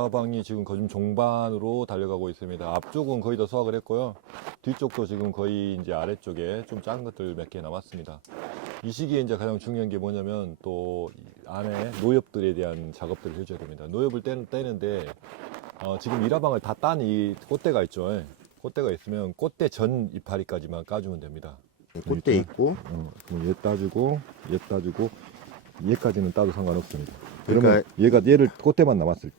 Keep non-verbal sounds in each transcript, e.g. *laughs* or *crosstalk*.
이하방이 지금 거좀 종반으로 달려가고 있습니다. 앞쪽은 거의 다 수확을 했고요. 뒤쪽도 지금 거의 이제 아래쪽에 좀 작은 것들 몇 개 남았습니다. 이 시기에 이제 가장 중요한 게 뭐냐면 또이 안에 노엽들에 대한 작업들을 해줘야 됩니다. 노엽을 떼는, 떼는데 어, 지금 이하방을 다 딴 이 꽃대가 있죠. 예. 꽃대가 있으면 꽃대 전 이파리까지만 까주면 됩니다. 꽃대 있고 어, 얘 따주고 얘 따주고 얘까지는 따도 상관없습니다. 그러면 그러니까- 얘가 얘를 꽃대만 남았을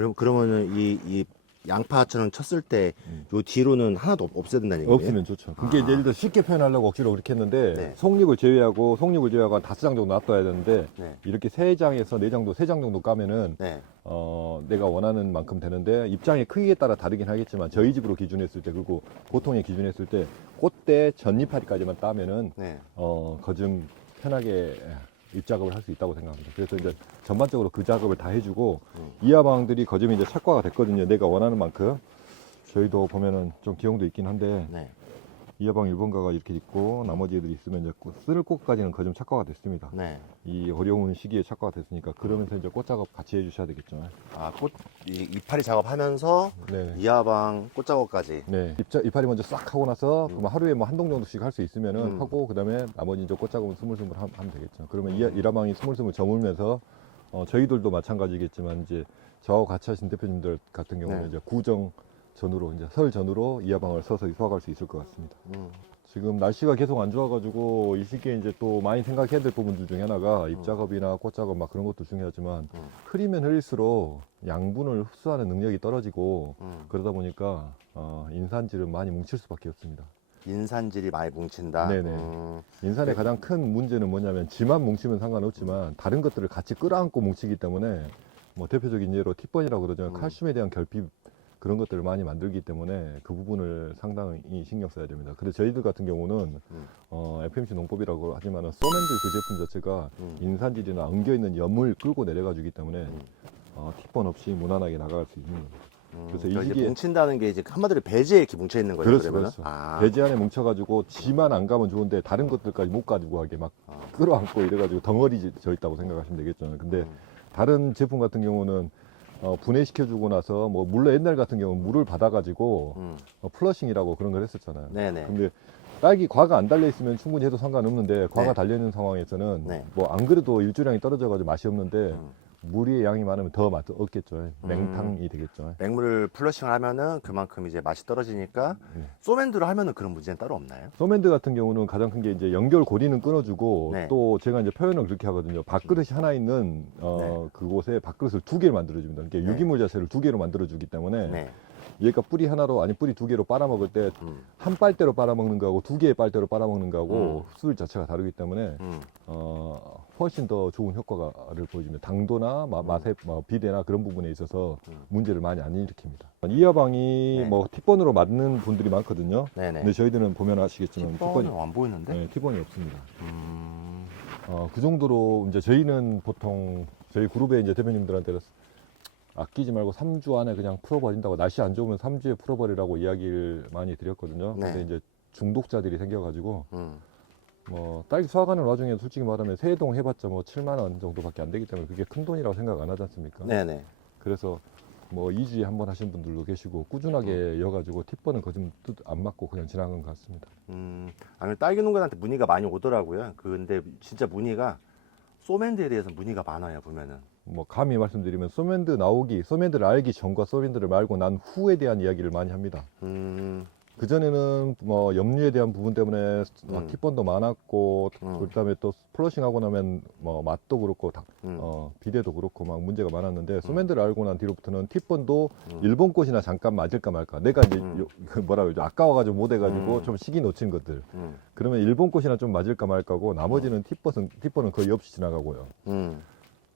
그럼 그러면은 이, 이 양파처럼 쳤을 때 음. 요 뒤로는 하나도 없, 없애야 된다는 얘기예요? 없으면 좋죠. 그게 이제 예를 들어 쉽게 표현하려고 억지로 그렇게 했는데 네. 속립을 제외하고 속립을 제외하고 한 다섯 장 정도 놔둬야 되는데 네. 이렇게 세 장에서 네 장도 세 장 정도 까면은 네. 어, 내가 원하는 만큼 되는데 입장의 크기에 따라 다르긴 하겠지만 저희 집으로 기준했을 때 그리고 보통의 기준했을 때 꽃대 전이파리까지만 따면은 네. 어, 거좀 편하게 입 작업을 할 수 있다고 생각합니다. 그래서 이제 전반적으로 그 작업을 다 해주고 음. 이하방들이 거점이 이제 착과가 됐거든요. 내가 원하는 만큼 저희도 보면은 좀 기형도 있긴 한데 네. 이하방 1번가가 이렇게 있고 나머지 애들이 있으면 이제 꽃- 쓸 꽃까지는 거점 착과가 됐습니다. 네. 이 어려운 시기에 착과가 됐으니까 그러면서 이제 꽃 작업 같이 해주셔야 되겠죠. 아, 꽃, 이, 이파리 작업하면서 네. 이하방 꽃 작업까지. 네, 입자, 이파리 먼저 싹 하고 나서 음. 그러면 하루에 뭐 한동 정도씩 할 수 있으면은 음. 하고 그다음에 나머지 이제 꽃 작업은 스물스물 함- 하면 되겠죠. 그러면 이 음. 이라방이 스물스물 저물면서 어, 저희들도 마찬가지겠지만 이제 저하고 같이 하신 대표님들 같은 경우는 네. 이제 구정 전후로 이제 설 전후로 이하방을 서서히 수확할 수 있을 것 같습니다. 음. 지금 날씨가 계속 안 좋아가지고 이 시기에 이제 또 많이 생각해야 될 부분들 중에 하나가 음. 잎 작업이나 꽃 작업 막 그런 것도 중요하지만 음. 흐리면 흐릴수록 양분을 흡수하는 능력이 떨어지고 음. 그러다 보니까 어, 인산질은 많이 뭉칠 수밖에 없습니다. 인산질이 많이 뭉친다. 네네. 음. 인산의 네. 가장 큰 문제는 뭐냐면 지만 뭉치면 상관없지만 다른 것들을 같이 끌어안고 뭉치기 때문에 뭐 대표적인 예로 티번이라고 그러죠. 음. 칼슘에 대한 결핍 그런 것들을 많이 만들기 때문에 그 부분을 상당히 신경 써야 됩니다. 그래서 저희들 같은 경우는 음. 어, FMC 농법이라고 하지만 소맨들 그 제품 자체가 음. 인산질이나 엉겨 있는 염을 끌고 내려가 주기 때문에 음. 어, 티번 없이 무난하게 나갈 수 있는. 음. 그래서 이 그러니까 이제 시기에- 뭉친다는 게 이제 한마디로 배지에 이렇게 뭉쳐 있는 거예요. 그렇죠? 그렇죠. 아. 배지 안에 뭉쳐가지고 지만 안 가면 좋은데 다른 것들까지 못 가지고 하게 막 아. 끌어안고 이래가지고 덩어리 져 있다고 생각하시면 되겠죠. 근데 음. 다른 제품 같은 경우는 어, 분해시켜주고 나서 뭐 물론 옛날 같은 경우 는 물을 받아가지고 음. 어, 플러싱이라고 그런 걸 했었잖아요. 네네. 근데 딸기 과가 안 달려 있으면 충분히 해도 상관없는데 과가 네. 달려 있는 상황에서는 네. 뭐 안 그래도 일주량이 떨어져가지고 맛이 없는데 음. 물의 양이 많으면 더맛 없겠죠. 맹탕이 되겠죠. 맹물을 플러싱을 하면은 그만큼 이제 맛이 떨어지니까 네. 소맨드로 하면은 그런 문제는 따로 없나요? 소맨드 같은 경우는 가장 큰 게 이제 연결 고리는 끊어주고 네. 또 제가 이제 표현을 그렇게 하거든요. 밥그릇이 하나 있는 어, 그곳에 밥그릇을 두 개를 만들어줍니다. 그러니까 네. 유기물 자체를 두 개로 만들어주기 때문에 네. 얘가 뿌리 하나로 아니 뿌리 두 개로 빨아먹을 때한 음. 빨대로 빨아먹는 거하고 두 개의 빨대로 빨아먹는 거하고 음. 흡수율 자체가 다르기 때문에 음. 어, 훨씬 더 좋은 효과를 보여줍니다. 당도나 마- 맛의 뭐 비대나 그런 부분에 있어서 음. 문제를 많이 안 일으킵니다. 이하방이 네. 뭐 티번으로 맞는 분들이 많거든요. 네네. 근데 저희들은 보면 아시겠지만 티번은 티번이 안 보이는데? 네, 티번이 없습니다. 음. 어, 그 정도로 이제 저희는 보통 저희 그룹의 이제 대표님들한테 아끼지 말고 3주 안에 그냥 풀어버린다고 날씨 안 좋으면 3주에 풀어버리라고 이야기를 많이 드렸거든요. 네. 근데 이제 중독자들이 생겨가지고 음. 뭐 딸기 수확하는 와중에 솔직히 말하면 세동 해봤자 뭐 7만 원 정도밖에 안 되기 때문에 그게 큰 돈이라고 생각 안 하지 않습니까? 네네. 그래서 뭐 2주에 한 번 하신 분들도 계시고 꾸준하게 이어가지고 팁번은 거좀 뜻안 맞고 그냥 지나간 것 같습니다. 음. 아니 딸기 농가한테 문의가 많이 오더라고요. 근데 진짜 문의가 소맨드에 대해서 문의가 많아요 보면은. 뭐 감히 말씀드리면 소맨드 나오기, 소맨드를 알기 전과 소맨드를 말고 난 후에 대한 이야기를 많이 합니다. 음. 그 전에는 뭐 염류에 대한 부분 때문에 막 음. 팁번도 많았고 음. 그다음에 또 플러싱하고 나면 뭐 맛도 그렇고 다- 음. 어, 비대도 그렇고 막 문제가 많았는데 소맨드를 알고 난 뒤로부터는 팁번도 음. 일본 꽃이나 잠깐 맞을까 말까. 내가 이제 음. 요- 그 뭐라 그러죠 아까워가지고 못 해가지고 음. 좀 시기 놓친 것들. 음. 그러면 일본 꽃이나 좀 맞을까 말까고 나머지는 팁번은 팁번은 거의 없이 지나가고요. 음.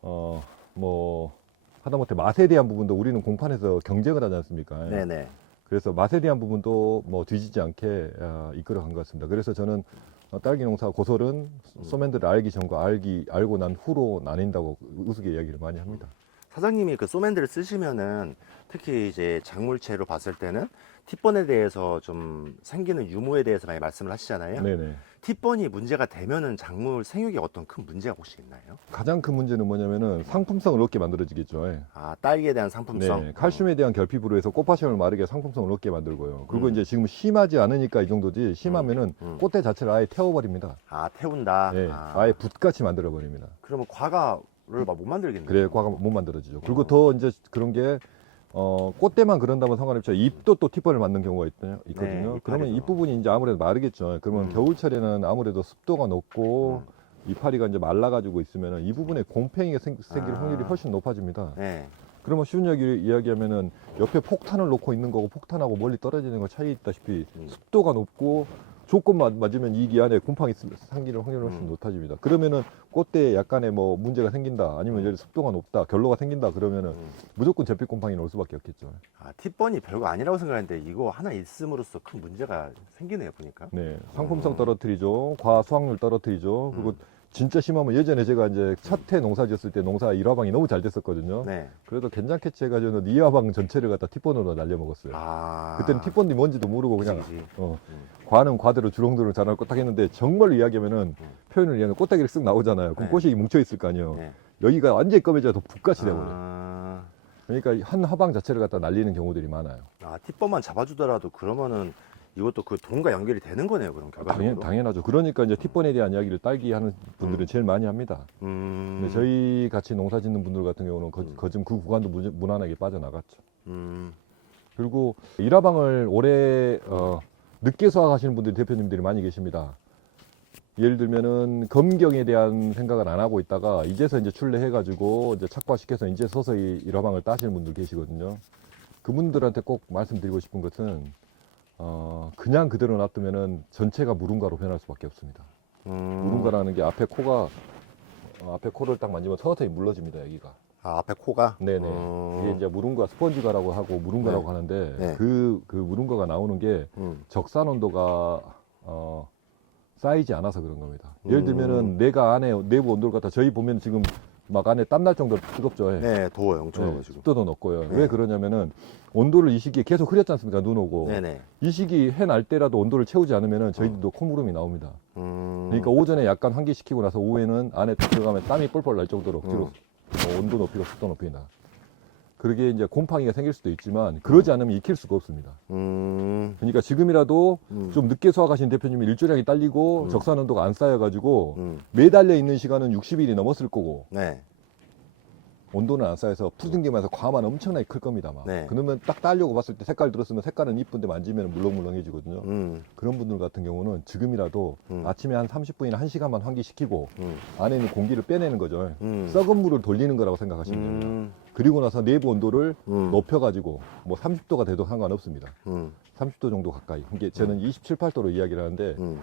어뭐 하다못해 맛에 대한 부분도 우리는 공판에서 경쟁을 하지 않습니까? 네네. 그래서 맛에 대한 부분도 뭐 뒤지지 않게 아, 이끌어 간 것 같습니다. 그래서 저는 어, 딸기 농사 고설은 음. 소맨들을 알기 전과 알기 알고 난 후로 나뉜다고 우스개 이야기를 많이 합니다. 사장님이 그 소맨들을 쓰시면은 특히 이제 작물체로 봤을 때는 팁번에 대해서 좀 생기는 유무에 대해서 많이 말씀을 하시잖아요. 네네. 팁번이 문제가 되면은 작물 생육에 어떤 큰 문제가 혹시 있나요? 가장 큰 문제는 뭐냐면은 상품성을 얻게 만들어지겠죠. 예. 아 딸기에 대한 상품성. 네, 칼슘에 대한 결핍으로 해서 꽃파시을 마르게 상품성을 얻게 만들고요. 그리고 음. 이제 지금 심하지 않으니까 이 정도지 심하면은 음. 꽃대 자체를 아예 태워버립니다. 아 태운다. 네, 아, 아예 붓같이 만들어버립니다. 그러면 과가 를 막 못 만들겠네요. 그래 과가 못 만들어지죠. 그리고 어. 더 이제 그런 게 어, 꽃대만 그런다면 상관없죠. 잎도 또 티번을 맞는 경우가 있거든요. 있거든요. 네. 그러면 잎 부분이 이제 아무래도 마르겠죠. 그러면 음. 겨울철에는 아무래도 습도가 높고 음. 이파리가 이제 말라가지고 있으면은 이 부분에 곰팡이가 생, 길 아. 확률이 훨씬 높아집니다. 네. 그러면 쉬운 얘기 이야기하면은 옆에 폭탄을 놓고 있는 거고 폭탄하고 멀리 떨어지는 거 차이 있다시피 음. 습도가 높고 조건만 맞으면 이 기안에 곰팡이 쓰- 생기는 확률이 훨씬 음. 높아집니다. 그러면은 꽃대에 약간의 뭐 문제가 생긴다 아니면 음. 여기 습도가 높다 결로가 생긴다 그러면은 음. 무조건 잿빛 곰팡이는 올 수밖에 없겠죠. 아 팁번이 별거 아니라고 생각했는데 이거 하나 있음으로써 큰 문제가 생기네요 보니까. 네, 상품성 음. 떨어뜨리죠. 과 수확률 떨어뜨리죠. 그리고 음. 진짜 심하면 예전에 제가 이제 첫해 농사 지었을 때 농사 일화방이 너무 잘 됐었거든요. 네. 그래도 괜찮겠지 해가지고는 이화방 전체를 갖다 티번으로 날려 먹었어요. 아. 그때는 티번이 뭔지도 모르고 그냥 그지, 그지. 어, 음. 과는 과대로 주렁주렁 자랄 딱 했는데 정말로 이야기하면은 음. 표현을 이해하면 꽃다기를 쓱 나오잖아요. 그럼 네. 꽃이 뭉쳐 있을 거 아니에요. 네. 여기가 완전히 검해져서 붓같이 돼버려요. 아, 그러니까 한 화방 자체를 갖다 날리는 경우들이 많아요. 아 팁번만 잡아주더라도 그러면은 이것도 그 돈과 연결이 되는 거네요 그럼 결과적으로. 당연, 당연하죠. 그러니까 이제 티번에 대한 이야기를 딸기 하는 분들은 음. 제일 많이 합니다. 음. 근데 저희 같이 농사 짓는 분들 같은 경우는 거, 음. 거즘 그 구간도 무, 무난하게 빠져나갔죠. 음. 그리고 일화방을 올해 어, 늦게 수확하시는 분들 대표님들이 많이 계십니다. 예를 들면은 검경에 대한 생각을 안 하고 있다가 이제서 이제 출래해가지고 이제 착과시켜서 이제 서서히 일화방을 따시는 분들 계시거든요. 그분들한테 꼭 말씀드리고 싶은 것은 어, 그냥 그대로 놔두면은 전체가 무릉가로 변할 수밖에 없습니다. 음. 무릉가라는 게 앞에 코가 어, 앞에 코를 딱 만지면 서서히 물러집니다 여기가. 아 앞에 코가. 네네. 음. 이게 이제 무릉가 스펀지가라고 하고 무릉가라고 네. 하는데 네. 그, 그 무릉가가 나오는 게 음. 적산 온도가 어, 쌓이지 않아서 그런 겁니다. 예를 음. 들면은 내가 안에 내부 온도를 갖다 저희 보면 지금 막 안에 땀날 정도로 뜨겁죠. 예. 네 더워요 엄청 네, 더워지고. 습도도 높고요. 네. 왜 그러냐면은 온도를 이 시기에 계속 흐렸지 않습니까? 눈 오고. 네네. 이 시기 해 날 때라도 온도를 채우지 않으면은 저희들도 콧물음이 나옵니다. 음. 그러니까 오전에 약간 환기시키고 나서 오후에는 안에 딱 들어가면 땀이 뻘뻘 날 정도로 음. 뒤로 어, 온도 높이고 습도 높이나. 그러게 이제 곰팡이가 생길 수도 있지만 그러지 않으면 익힐 수가 없습니다. 음. 그러니까 지금이라도 음. 좀 늦게 수확하신 대표님이 일조량이 딸리고 음. 적산 온도가 안 쌓여가지고 음. 매달려 있는 시간은 60일이 넘었을 거고 네. 온도는 안 쌓여서 푸딩기면서 과만 엄청나게 클 겁니다. 막. 네. 그러면 딱 따려고 봤을 때 색깔 들었으면 색깔은 이쁜데 만지면 물렁물렁해지거든요. 음. 그런 분들 같은 경우는 지금이라도 음. 아침에 한 30분이나 1시간만 환기시키고 음. 안에 있는 공기를 빼내는 거죠. 음. 썩은 물을 돌리는 거라고 생각하시면 됩니다. 음. 그리고 나서 내부 온도를 음. 높여가지고 뭐 30도가 돼도 상관없습니다. 음. 30도 정도 가까이. 이게 저는 27, 8도로 이야기를 하는데 음.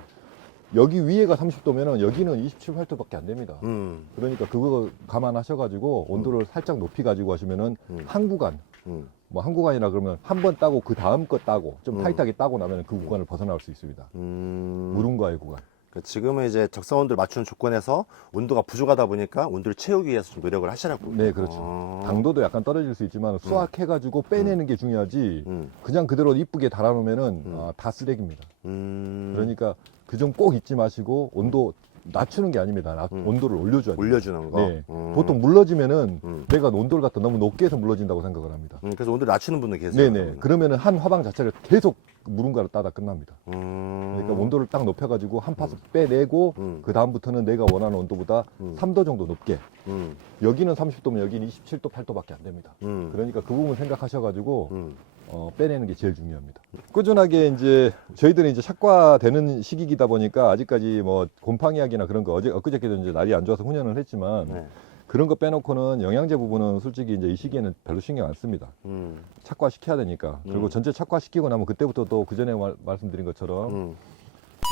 여기 위에가 30도면은 여기는 27, 8도밖에 안 됩니다. 음. 그러니까 그거 감안하셔가지고 온도를 살짝 높이 가지고 하시면은 음. 한 구간, 음. 뭐 한 구간이라 그러면 한 번 따고 그 다음 거 따고 좀 음. 타이트하게 따고 나면 그 구간을 벗어나올 수 있습니다. 음. 무릉과의 구간. 그러니까 지금은 이제 적상 온도를 맞추는 조건에서 온도가 부족하다 보니까 온도를 채우기 위해서 좀 노력을 하시라고. 네, 그렇죠. 어. 당도도 약간 떨어질 수 있지만 수확해가지고 빼내는 게 중요하지 음. 그냥 그대로 이쁘게 달아놓으면은 음. 아, 다 쓰레기입니다. 음. 그러니까 그점꼭 잊지 마시고 온도 낮추는 게 아닙니다. 나- 음. 온도를 올려줘야 돼요. 올려주는 거. 네. 음. 보통 물러지면은 음. 내가 온도를 갖다 너무 높게 해서 물러진다고 생각을 합니다. 음, 그래서 온도를 낮추는 분들 계세요. 네네. 그러면은 한 화방 자체를 계속 무릉가를 따다 끝납니다. 음. 그러니까 온도를 딱 높여가지고 한 파스 빼내고 음. 그 다음부터는 내가 원하는 온도보다 음. 3도 정도 높게. 음. 여기는 30도면 여기는 27도, 8도밖에 안 됩니다. 음. 그러니까 그 부분 생각하셔가지고 음. 어, 빼내는 게 제일 중요합니다. 꾸준하게 이제 저희들은 이제 착과되는 시기이다 보니까 아직까지 뭐 곰팡이약이나 그런 거 어제 엊그저께도 이제 날이 안 좋아서 훈련을 했지만 네. 그런 거 빼놓고는 영양제 부분은 솔직히 이제 이 시기에는 별로 신경 안 씁니다. 음. 착과 시켜야 되니까 그리고 음. 전체 착과 시키고 나면 그때부터 또 그 전에 말씀드린 것처럼 음.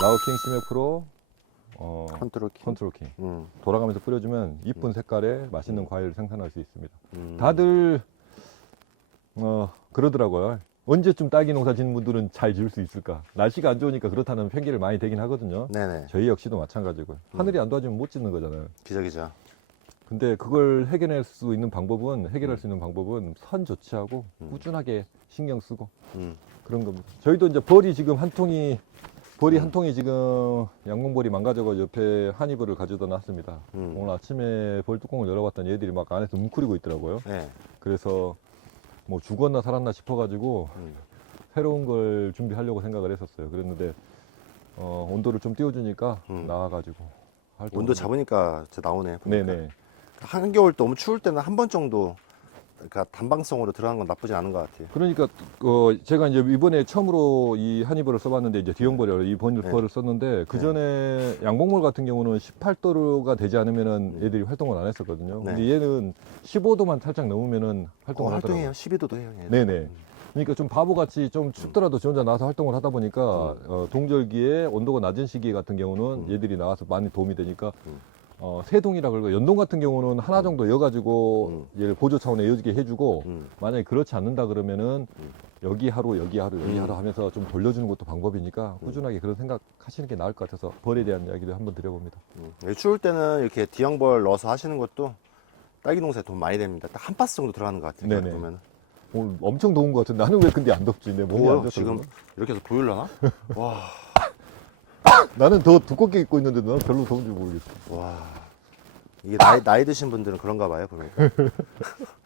라우킹 시메 프로 어, 컨트롤 키. 컨트롤 킹 음. 돌아가면서 뿌려주면 이쁜 색깔의 맛있는 과일을 생산할 수 있습니다. 음. 다들 어 그러더라고요. 언제쯤 딸기 농사 짓는 분들은 잘 지을 수 있을까? 날씨가 안 좋으니까 그렇다는 핑계를 많이 대긴 하거든요. 네네. 저희 역시도 마찬가지고요. 음. 하늘이 안 도와주면 못 짓는 거잖아요. 기저기죠. 근데 그걸 해결할 수 있는 방법은 해결할 수 있는 방법은 선 조치하고 음. 꾸준하게 신경 쓰고 음. 그런 겁니다. 저희도 이제 벌이 지금 한 통이 벌이 한 통이 지금 양봉벌이 망가져서 옆에 한이벌을 가져다 놨습니다. 음. 오늘 아침에 벌 뚜껑을 열어봤더니 얘들이 막 안에서 뭉클이고 있더라고요. 네. 그래서 뭐 죽었나 살았나 싶어가지고 음. 새로운 걸 준비하려고 생각을 했었어요. 그랬는데 어, 온도를 좀 띄워주니까 음. 나와가지고 온도. 잡으니까 진짜 나오네. 보니까. 네네. 한겨울 너무 추울 때는 한 번 정도 그러니까 단방성으로 들어가는 건 나쁘지 않은 것 같아요. 그러니까 어, 제가 이제 이번에 처음으로 이 한이벌을 써봤는데 이제 뒤형벌을 이 번을 네. 벌을 썼는데 그 전에 양봉벌 같은 경우는 18도가 되지 않으면은 얘들이 활동을 안 했었거든요. 음. 네. 근데 얘는 15도만 살짝 넘으면은 어, 활동을 하더라고요. 활동해요. 12도도 해요. 얘는. 네네. 음. 그러니까 좀 바보같이 좀 춥더라도 저 혼자 나와서 활동을 하다 보니까 어, 동절기에 온도가 낮은 시기 같은 경우는 음. 얘들이 나와서 많이 도움이 되니까 음. 어, 세동이라 그러고 연동 같은 경우는 하나 정도 여가지고 얘를 보조 차원에 이어지게 해주고 음. 만약에 그렇지 않는다 그러면은 음. 여기 하루 여기 하루 여기 음. 하루 하면서 좀 돌려주는 것도 방법이니까 꾸준하게 그런 생각 하시는 게 나을 것 같아서 벌에 대한 이야기를 한번 드려봅니다. 음. 추울 때는 이렇게 D형벌 넣어서 하시는 것도 딸기 농사에 돈 많이 됩니다. 딱 한 파스 정도 들어가는 것 같아요. 네네. 보면 오늘 엄청 더운 것 같은데 나는 왜 근데 안 덥지? 내 몸이 안 져서 지금? 이렇게 해서 보일라나? *laughs* 와, 나는 더 두껍게 입고 있는데 난 별로 더운지 모르겠어. 와. 이게 나이, 나이 드신 분들은 그런가 봐요, 보니까. *laughs*